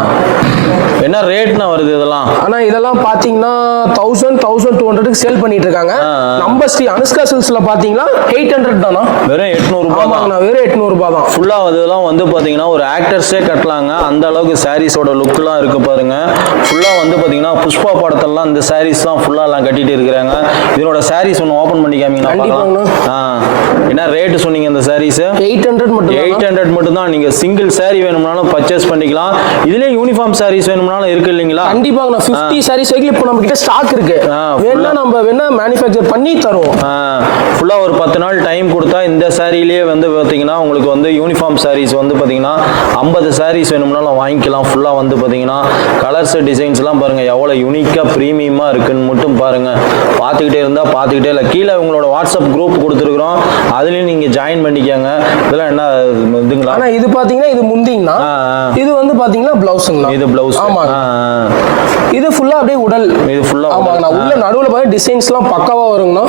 என்ன ரேட்னா வருது இதெல்லாம்? ஆனா இதெல்லாம் பாத்தீங்கன்னா தௌசண்ட் தௌசண்ட் டூ ஹண்ட்ரடுக்கு சேல் பண்ணிட்டு இருக்காங்க. நம்ம ஸ்ரீ அனுஷ்கா சில்ஸ்ல பாத்தீங்கன்னா எயிட் ஹண்ட்ரட் தானா? வெறும் எட்நூறுபா தான். ஆமாங்கண்ணா வெறும் எட்நூறு ரூபாய் தான். ஃபுல்லா இதெல்லாம் வந்து பாத்தீங்கன்னா ஒரு ஆக்டர்ஸே கட்டலாங்க. அந்த அளவுக்கு சாரீஸோட லுக்லாம் இருக்கு பாருங்க. ஃபுல்லா வந்து பாத்தீங்கன்னா புஷ்பா படத்தெல்லாம் இந்த சாரீஸ்லாம் ஃபுல்லா எல்லாம் கட்டிட்டு இருக்கிறாங்க. இதனோட சாரீஸ் ஒன்று ஓபன் பண்ணி காமிங்கன்னா ஆ. என்ன ரேட்டு சொன்னீங்க இந்த சாரீஸ் எயிட் ஹண்ட்ரட் மட்டும் எயிட் ஹண்ட்ரட் மட்டும் தான் நீங்க சிங்கிள் saree வேணும்னாலும் பர்ச்சேஸ் பண்ணிக்கலாம். இதுலயே யூனிஃபார்ம் சாரீஸ் வேணும்னாலும் இருக்கு இல்லைங்களா? கண்டிப்பாங்கண்ணா ஃபிஃப்டி சாரீஸ் வரைக்கும் இப்போ நம்ம கிட்ட ஸ்டாக் இருக்கு வேணா நம்ம வேணா மேனுஃபேக்சர் பண்ணி தருவோம். ஃபுல்லாக ஒரு பத்து நாள் டைம் கொடுத்தா இந்த சாரிலேயே வந்து பார்த்தீங்கன்னா உங்களுக்கு வந்து யூனிஃபார்ம் சாரீஸ் வந்து பார்த்தீங்கன்னா ஐம்பது சாரீஸ் வேணும்னாலும் வாங்கிக்கலாம். ஃபுல்லாக வந்து பார்த்தீங்கன்னா கலர்ஸ் டிசைன்ஸ்லாம் பாருங்கள் எவ்வளோ யூனிக்காக ப்ரீமியமாக இருக்குன்னு மட்டும் பாருங்கள் பார்த்துக்கிட்டே இருந்தால் பார்த்துக்கிட்டே இல்லை. கீழே உங்களோட வாட்ஸ்அப் குரூப் கொடுத்துருக்குறோம். அதுலேயும் நீங்கள் ஜாயின் பண்ணிக்கோங்க. இதெல்லாம் என்ன இதுங்களா? ஆனா இது பாத்தீங்கன்னா இது ஆ. இது வந்து பாத்தீங்கன்னா பிளவுஸுங்கண்ணா இது ப்ளவுஸ் ஆமாங்க. இது ஃபுல்லா அப்படியே உடல். இது ஃபுல்லாக ஆமாங்கண்ணா உள்ள நடுவுல பாருங்க டிசைன்ஸ்லாம் பக்காவா வருங்கண்ணா.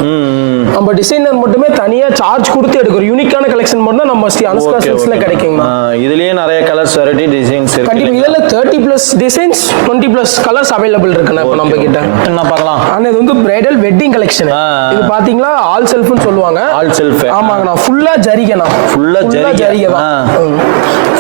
நம்ம டிசைனர் மட்டுமே தனியா சார்ஜ் கொடுத்து எடுக்கிறோம் யூனிக்கான கலெக்ஷன் மட்டும் நம்ம ஸ்ரீ அனுஷ்கா சில்க்ஸ்ல கிடைக்குங்கண்ணா. இதுலேயே நிறைய கலர்ஸ் வெரைட்டி டிசைன்ஸ் இருக்கு. கண்டிப்பா இதுல thirty plus designs twenty plus colours available இருக்குண்ணா இப்போ நம்ம கிட்ட. என்ன பார்க்கலாம்? ஆனா இது வந்து பிரைடல் வெட்டிங் கலெக்ஷன். இது பாத்தீங்களா? ஆல் செல்ஃப்னு சொல்லுவாங்க. ஆல் செல்ஃப் ஆமாங்கண்ணா ஃபுல்லா ஜரிகைண்ணா. ஃபுல்லா ஜரிகை. தான்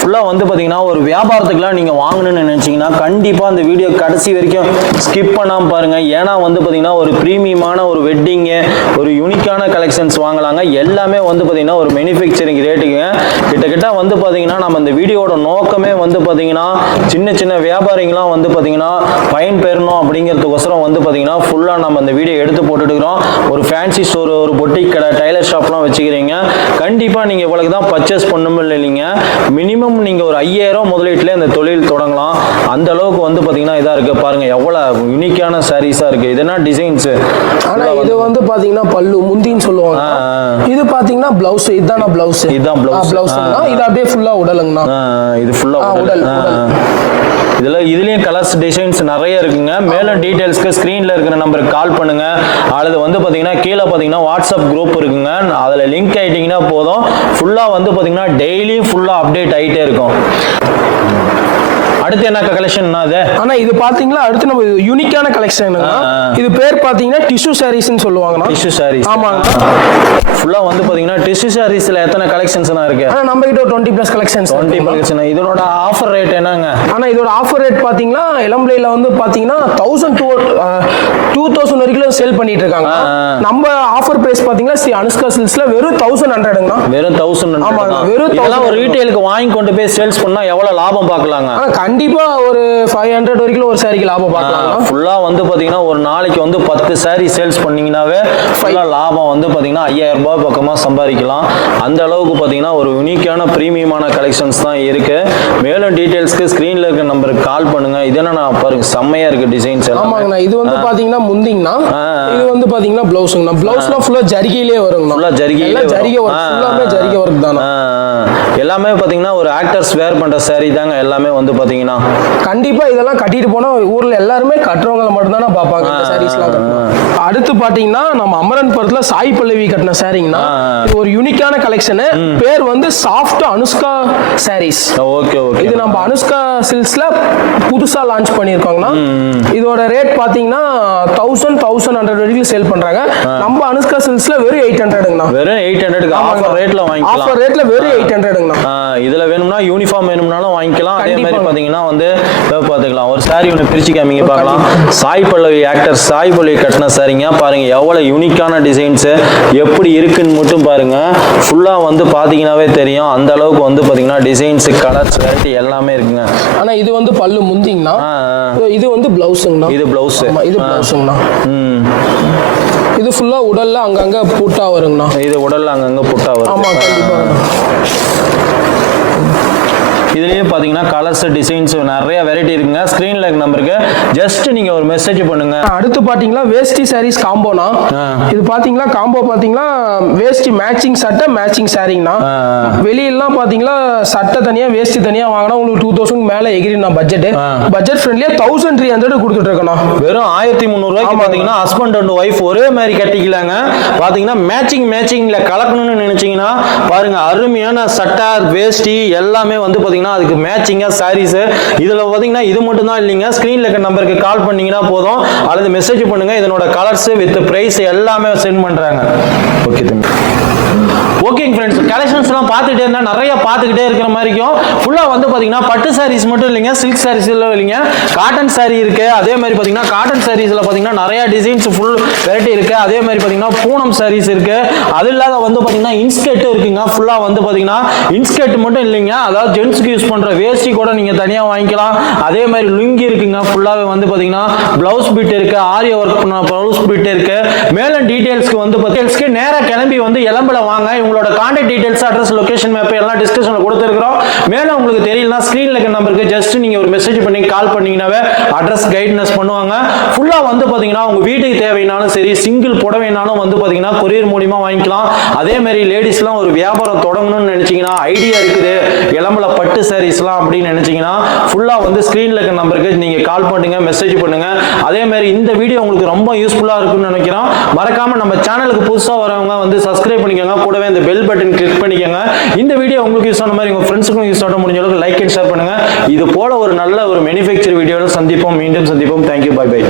ஃபுல்லாக வந்து பார்த்தீங்கன்னா ஒரு வியாபாரத்துக்குலாம் நீங்கள் வாங்கணும்னு நினச்சிங்கன்னா கண்டிப்பாக அந்த வீடியோ கடைசி வரைக்கும் ஸ்கிப் பண்ணாமல் பாருங்கள் ஏன்னா வந்து பார்த்தீங்கன்னா ஒரு ப்ரீமியமான ஒரு வெட்டிங்கு ஒரு யூனிக்கான கலெக்ஷன்ஸ் வாங்கலாங்க. எல்லாமே வந்து பார்த்தீங்கன்னா ஒரு மேனுஃபேக்சரிங் ரேட்டுங்க கிட்டக்கிட்ட வந்து பார்த்தீங்கன்னா நம்ம இந்த வீடியோட நோக்கமே வந்து பார்த்தீங்கன்னா சின்ன சின்ன வியாபாரிங்களாம் வந்து பார்த்தீங்கன்னா பயன் பெறணும் அப்படிங்கிறதுக்கோசரம் வந்து பார்த்தீங்கன்னா ஃபுல்லாக நம்ம இந்த வீடியோ எடுத்து போட்டுட்டுக்கிறோம் ஒரு ஃபேன்சி ஸ்டோர் ஒரு பொட்டிக் கடை டைலர் ஷாப்லாம் வச்சுக்கிறீங்க. கண்டிப்பாக நீங்கள் இவ்வளவு தான் பர்ச்சேஸ் பண்ணணும் இல்லைங்க. மினிமம் நீங்க ஒரு ஐயாயிரம் முதலீட்டுல இந்த தொழில் தொடங்கலாம். அந்த அளவுக்கு வந்து பாத்தீங்கன்னா இதா இருக்கு. பாருங்க எவ்வளவு யூனிக்கான சாரீஸா இருக்கு. இது என்ன டிசைன்ஸ் ஆனா இது வந்து பாத்தீங்கன்னா பல்லு முந்தின்னு சொல்லுவாங்க. இது பாத்தீங்கன்னா பிளவுஸ் இதுதானா பிளவுஸ் இதுதான் blouse. பிளவுஸ்னா இது அப்படியே ஃபுல்லா உடலுங்கண்ணா இது ஃபுல்லா ஆ, உடல். இதுல இதுலயும் கலர்ஸ் டிசைன்ஸ் நிறைய இருக்குங்க. மேலும் டீடைல்ஸ்க்கு ஸ்க்ரீன்ல இருக்கிற நம்பருக்கு கால் பண்ணுங்க. அல்லது வந்து பாத்தீங்கன்னா கீழே பாத்தீங்கன்னா வாட்ஸ்அப் குரூப் இருக்குங்க. அதுல லிங்க் ஆயிட்டீங்கன்னா போதும். ஃபுல்லா வந்து பாத்தீங்கன்னா டெய்லியும் ஃபுல்லாக அப்டேட் ஆயிட்டே இருக்கும். அடுத்து என்ன கலெக்ஷன் அது? ஆனா இது பாத்தீங்களா? அடுத்து நம்ம யூனிக்கான கலெக்ஷன். இது பேர் பாத்தீங்கன்னா டிஷ்யூ சாரீஸ்னு சொல்லுவாங்கண்ணா. டிஷ்யூ சாரீஸ் ஆமாங்க ஃபுல்லா வந்து பாத்தீங்கன்னா டிஷ்யூ சாரீஸ்ல எத்தனை கலெக்ஷன்ஸ் இருக்கு? ஆனா நம்ம கிட்ட ஒரு twenty plus collections twenty collection இதனோட ஆஃபர் ரேட் என்னங்க? ஆனா இதோட ஆஃபர் ரேட் பாத்தீங்கன்னா இளம்பிள்ளையில வந்து பாத்தீங்கன்னா தௌசண்ட் டூ டூ தௌசண்ட் வரைக்கும் சேல் பண்ணிட்டு இருக்காங்க. நம்ம ஆஃபர் பிரைஸ் பாத்தீங்கன்னா ஸ்ரீ அனுஷ்கா சில்ஸ்ல வெறும் தௌசண்ட் ஹண்ட்ரடுங்கண்ணா வெறும் தௌசண்ட் ஆமாங்க, வெறும் இதெல்லாம் ஒரு 1000 ரீட்டைலுக்கு வாங்கி கொண்டு போய் சேல்ஸ் பண்ணா எவ்வளவு லாபம் பார்க்கலாங்க ஆனா கண்டிப்பா ஒரு ஃபைவ் ஹண்ட்ரட் வரைக்கும் ஒரு சாரிக்கு லாபம் பார்க்கலாம். ஃபுல்லாக வந்து பார்த்தீங்கன்னா ஒரு நாளைக்கு வந்து பத்து saree சேல்ஸ் பண்ணீங்கன்னாவே ஃபுல்லாக லாபம் வந்து பார்த்தீங்கன்னா ஐயாயிரம் ரூபாய் பக்கமாக சம்பாதிக்கலாம். அந்த அளவுக்கு பார்த்தீங்கன்னா ஒரு யூனிக்கான ப்ரீமியமான கலெக்ஷன்ஸ் தான் இருக்கு. மேலும் டீட்டெயில்ஸ்க்கு ஸ்க்ரீனில் இருக்க நம்பருக்கு கால் பண்ணுங்க. இது என்ன நான் பாருங்க செம்மையாக இருக்கு டிசைன்ஸ் எல்லாம். ஆமாங்கண்ணா இது வந்து பாத்தீங்கன்னா முந்திங்கண்ணா. இது வந்து பாத்தீங்கன்னா பிளவுஸுங்கண்ணா பிளவுஸ்லாம் ஃபுல்லா ஜரிகையிலே வருங்கண்ணா. ஃபுல்லாக ஜரிகையிலே ஜரிகை வரும். ஒர்க் ஃபுல்லாமே ஜரிகை ஒர்க் தானா. எல்லாமே பார்த்தீங்கன்னா ஒரு ஆக்டர்ஸ் வேர் பண்ணுற சாரீ தாங்க எல்லாமே வந்து பார்த்தீங்கன்னா கண்டிப்பாக இதெல்லாம் கட்டிட்டு போனால் ஊரில் எல்லாருமே கட்டுறவங்களை மட்டும்தானே பார்ப்பாங்க சாரீஸ்லாம் அடுத்து பாத்தீங்கன்னா நம்ம அமரன் படத்துல சாய் பல்லவி கட்டின சாரீங்கன்னா. இது ஒரு யூனிக்கான கலெக்ஷனு பேர் வந்து soft Anushka sarees okay okay. இது நம்ம அனுஷ்கா சில்க்ஸ்ல புதுசா லான்ச் பண்ணியிருக்கோங்கண்ணா. இதோட ரேட் பாத்தீங்கன்னா தௌசண்ட் தௌசண்ட் ஹண்ட்ரட் வரைக்கும் சேல் பண்றாங்க. நம்ம அனுஷ்கா சில்க்ஸ்ல வெறும் எயிட் ஹண்ட்ரடுங்கண்ணா வெறும் எயிட் ஹண்ட்ரடுக்கு ஆஃபர் ரேட்டில் வாங்கிக்கலாம். ஆஃபர் ரேட்ல வெறும் எயிட் ஹண்ட்ரடுங்கண்ணா இதுல வேணும்னா யூனிஃபார்ம் வேணும்னாலும் வாங்கிக்கலாம். அதே மாதிரி. பாத்தீங்கன்னா வந்து பாத்துக்கலாம். ஒரு saree ஒன்று பிரிச்சு காமிங்க பார்க்கலாம் சாய் பல்லவி ஆக்டர் சாய் பல்லவி கட்டின சாரிங்க பாருங்க எவ்வளவு யூனிக்கான டிசைன்ஸ் எப்படி இருக்குன்னு மட்டும் பாருங்க. ஃபுல்லா வந்து பாத்தீங்கன்னாவே தெரியும். அந்த அளவுக்கு வந்து பாத்தீங்கன்னா டிசைன்ஸ் கலர்ஸ் வெரைட்டி எல்லாமே இருக்குங்க. ஆனா இது வந்து பல்லு முந்திங்கண்ணா. இது வந்து பிளவுஸுங்கண்ணா இது பிளவுஸ் இது பிளவுஸுங்கண்ணா ம். இது ஃபுல்லா உடல்ல அங்கங்க பூட்டா வருங்கண்ணா. இது உடல்ல அங்கங்க புட்டா வரும் கண்டிப்பா இதுலயே பாத்தீங்கன்னா கலர்ஸ் டிசைன்ஸ் நிறைய வெரைட்டி இருக்குங்க ஸ்க்ரீன்ல இருக்க நம்பருக்கு ஜஸ்ட் நீங்க ஒரு மெசேஜ் பண்ணுங்க அடுத்து பாத்தீங்களா வேஷ்டி சாரீஸ் காம்போனா. இது பாத்தீங்களா காம்போ பாத்தீங்களா வேஷ்டி மேட்சிங் சட்டை மேட்சிங் சாரீங்கண்ணா ஆ. வெளியிலாம் பாத்தீங்களா சட்டை தனியா வேஷ்டி தனியா வாங்கினா உங்களுக்கு டூ தௌசண்ட் மேல எகிரிண்ணா பட்ஜெட். பட்ஜெட் ஃப்ரெண்ட்லியா தௌசண்ட் த்ரீ ஹண்ட்ரட் கொடுத்துட்டு இருக்கேண்ணா வெறும் ஆயிரத்தி முந்நூறுவாய்க்கு. பார்த்தீங்கன்னா ஹஸ்பண்ட் அண்ட் ஒய்ஃப் ஒரே மாதிரி கட்டிக்கலாங்க பார்த்தீங்கன்னா மேட்சிங் மேட்சிங்கில் கலக்கணும்னு நினைச்சீங்கன்னா பாருங்க அருமையான சட்டை வேஷ்டி எல்லாமே வந்து பார்த்தீங்கன்னா அதுக்கு மேட்சிங்காக சாரீஸு இதில் பார்த்தீங்கன்னா இது மட்டும் தான் இல்லைங்க. ஸ்க்ரீனில் இருக்க நம்பருக்கு கால் பண்ணீங்கன்னா போதும். அல்லது மெசேஜ் பண்ணுங்க. இதனோட கலர்ஸ் வித் ப்ரைஸ் எல்லாமே சென்ட் பண்ணுறாங்க ஓகே தம்பி ஓகேங்க ஃப்ரெண்ட்ஸ் கலெக்ஷன்ஸ்லாம் பார்த்துட்டே இருந்தால் நிறைய பார்த்துக்கிட்டே இருக்கிற மாதிரிக்கும். ஃபுல்லாக வந்து பார்த்தீங்கன்னா பட்டு சாரீஸ் மட்டும் இல்லைங்க. சில்க் சாரீஸ் இல்லைங்க. காட்டன் சாரீ இருக்குது அதே மாதிரி பார்த்தீங்கன்னா காட்டன் சாரீஸில் பார்த்தீங்கன்னா நிறையா டிசைன்ஸ் ஃபுல் வெரைட்டி இருக்குது அதே மாதிரி பார்த்தீங்கன்னா பூனம் சாரீஸ் இருக்குது அது இல்லாத வந்து பார்த்தீங்கன்னா இன்ஸ்கர்ட் இருக்குங்க. ஃபுல்லாக வந்து பார்த்தீங்கன்னா இன்ஸ்கர்ட் மட்டும் இல்லைங்க. அதாவது ஜென்ஸுக்கு யூஸ் பண்ணுற வேஷ்டி கூட நீங்கள் தனியாக வாங்கிக்கலாம். அதே மாதிரி லுங்கி இருக்குங்க. ஃபுல்லாகவே வந்து பார்த்தீங்கன்னா ப்ளவுஸ் பிட் இருக்குது ஆரிய ஒர்க் பண்ண ப்ளவுஸ் பிட் இருக்குது மேலும் டீட்டெயில்ஸ்க்கு வந்து பார்த்தீங்கன்னா நேராக கிளம்பி வந்து இளம்பல வாங்க. இவங்களோட contact details address location map எல்லாம் டிஸ்கிரிப்ஷனில் கொடுத்துருக்கிறோம். மேலும் உங்களுக்கு தெரியலனா ஸ்க்ரீனில் இருக்க நம்பருக்கு ஜஸ்ட் நீங்கள் ஒரு மெசேஜ் பண்ணி கால் பண்ணிங்கனாவே அட்ரஸ் கைட்னஸ் பண்ணுவாங்க. ஃபுல்லாக வந்து பார்த்தீங்கன்னா உங்கள் வீட்டுக்கு தேவைனாலும் சரி சிங்கிள் புடவைனாலும் வந்து பார்த்தீங்கன்னா கொரியர் மூலியமாக வாங்கிக்கலாம். அதேமாரி லேடிஸ்லாம் ஒரு வியாபாரம் தொடங்கணும்னு நினச்சிங்கன்னா ஐடியா இருக்குது. இளம்பல பட்டு சாரீஸ்லாம் அப்படின்னு நினச்சிங்கன்னா ஃபுல்லாக வந்து ஸ்க்ரீனில் இருக்க நம்பருக்கு நீங்கள் கால் பண்ணுங்கள் மெசேஜ் பண்ணுங்கள் அதேமாரி இந்த வீடியோ உங்களுக்கு ரொம்ப யூஸ்ஃபுல்லாக இருக்கும்னு நினைக்கிறோம் மறக்காமல் நம்ம சேனலுக்கு புதுசாக வரவங்க வந்து சப்ஸ்கிரைப் பண்ணிக்கோங்க. கூடவே இந்த பெல் பட்டன் கிளிக் பண்ணிக்கோங்க. இந்த வீடியோ உங்களுக்கு யூஸ் ஆன மாதிரி உங்கள் ஃப்ரெண்ட்ஸுக்கும் யூஸ் ஆக முடிஞ்ச அளவுக்கு லைக் அண்ட் ஷேர் பண்ணுங்க. இது போல ஒரு நல்ல ஒரு மேனுஃபேக்சர் வீடியோவில் சந்திப்போம். மீண்டும் சந்திப்போம். Thank you bye by